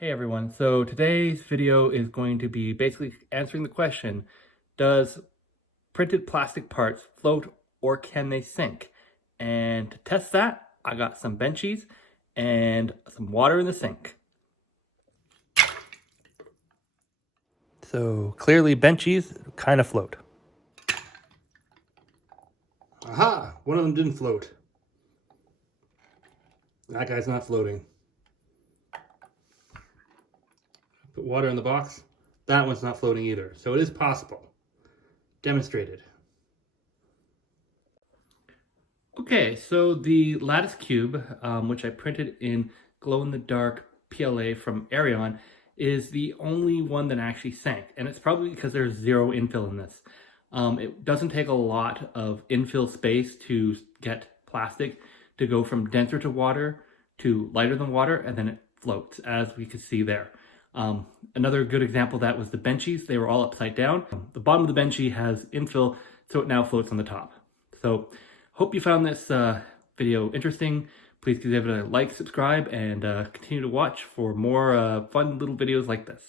Hey everyone, so today's video is going to be basically answering the question, does printed plastic parts float or can they sink? And to test that, I got some benchies and some water in the sink. So clearly benchies kind of float. Aha! One of them didn't float. That guy's not floating. Put water in the box. That one's not floating either. So it is possible. Demonstrated. Okay, so the lattice cube, which I printed in glow-in-the-dark PLA from Arion, is the only one that actually sank. And it's probably because there's zero infill in this. It doesn't take a lot of infill space to get plastic to go from denser to water to lighter than water, and then it floats, as we could see there. Another good example of that was the benchies. They were all upside down. The bottom of the benchy has infill, so it now floats on the top. So hope you found this video interesting. Please give it a like, subscribe, and continue to watch for more fun little videos like this.